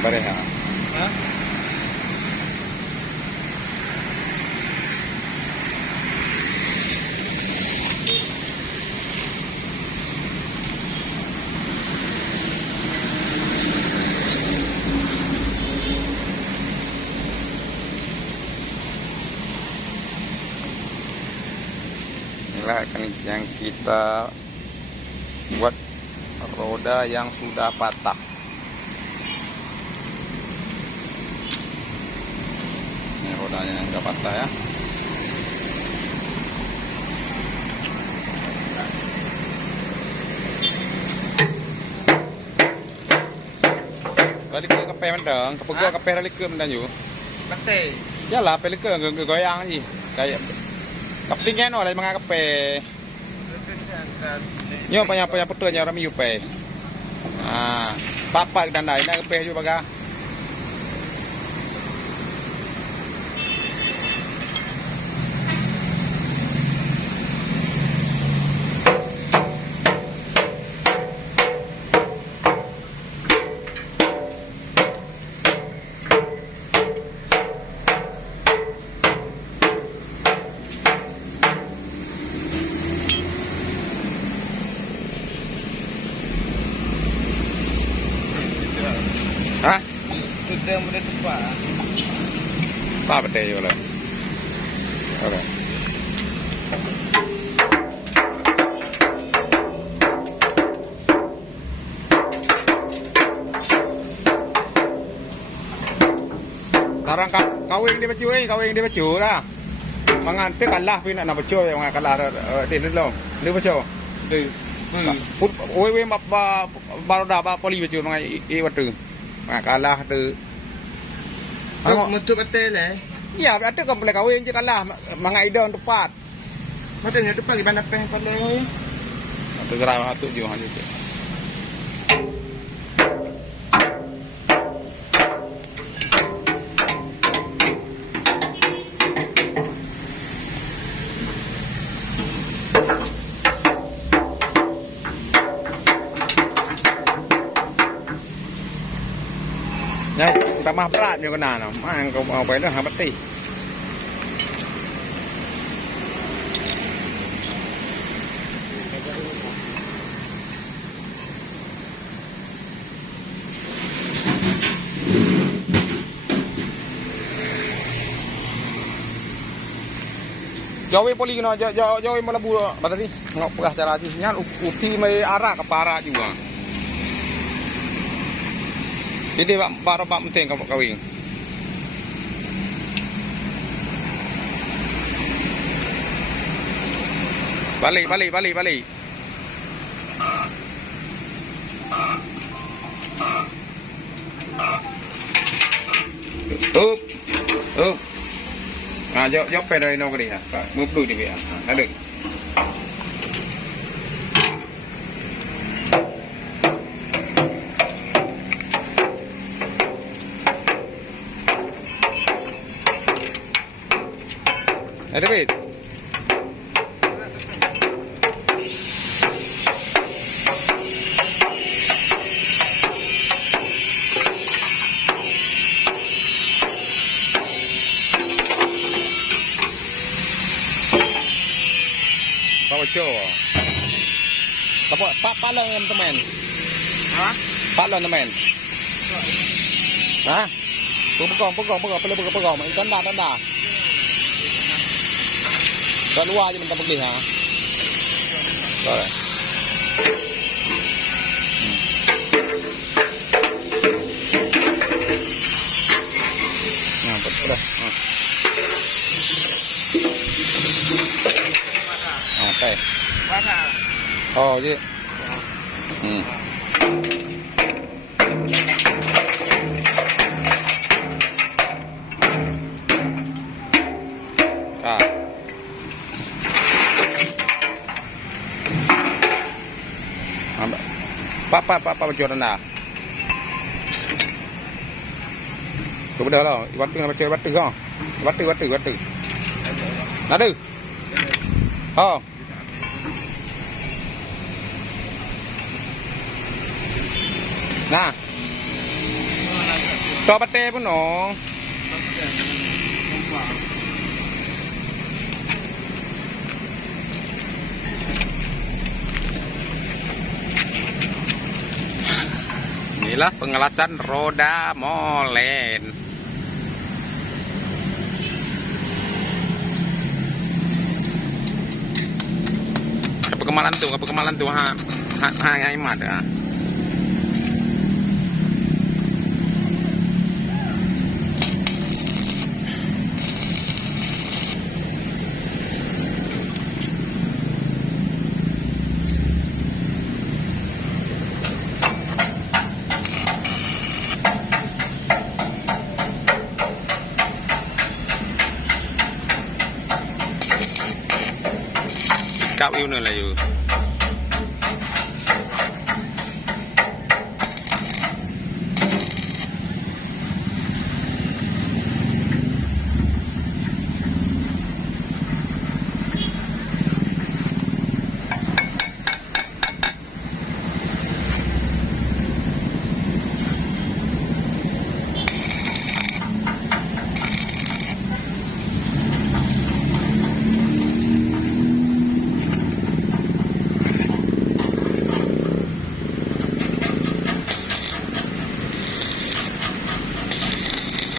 Kabar ya. Hah? Inilah yang kita buat roda yang sudah patah. Ini rodanya yang sudah patah ya. Balik ke kape mendang, kepegua kape balik ke mendang yuk. Kate. Yalah, balik ke goyang sih. Kayak kaptingnya no, lagi mga kape. Nyo punya putunya orang yupe. Ah, papa dan lain na kape juga baga. Hah? Sudah mulai tepat. Apa betul juga? Oke. Sekarang kawin di baju lah. Menganti kalah pina na baju yang kalah di dulu. Di baju. Di. Put we baru dah poli baju mengai waktu. Kalah tu. Mutu kate le. Ya, ada kan boleh kawin je kalah mengai idon tepat. Macamnya tepat di mana peh pada oi. Tu gerah atuk je hang je. Ya, tambah berat ni kena no. Mang kau mauไปเรื่องหาบัตตี้. Jauhi poli kena jauhi melebu bateri. Ngok pegah cara sisinya uti mai arah ke para juga. Ini baru pak penting kamu kawin. Balik. Up. Nah, jauh pe dari no kali ya. Move dulu dia. Ada. Ada wait. Bawa cowo. Pak lang teman. Apa? Pak lang teman. Hah? Pegong. Ikan dah. Keluar je minta pergi ha. Sorry. Nah, betul dah. Okay. Mana? Oh, je. Pak baju rendah. Kau dah lah. Waktu nak baca waktu kau. Waktu. Nada. Oh. Nah. ต่อปะเต้ปุ่นหนอinilah pengelasan roda molen. Apa kemalan tuh ha ngai mat ah. Kau yêu nữa là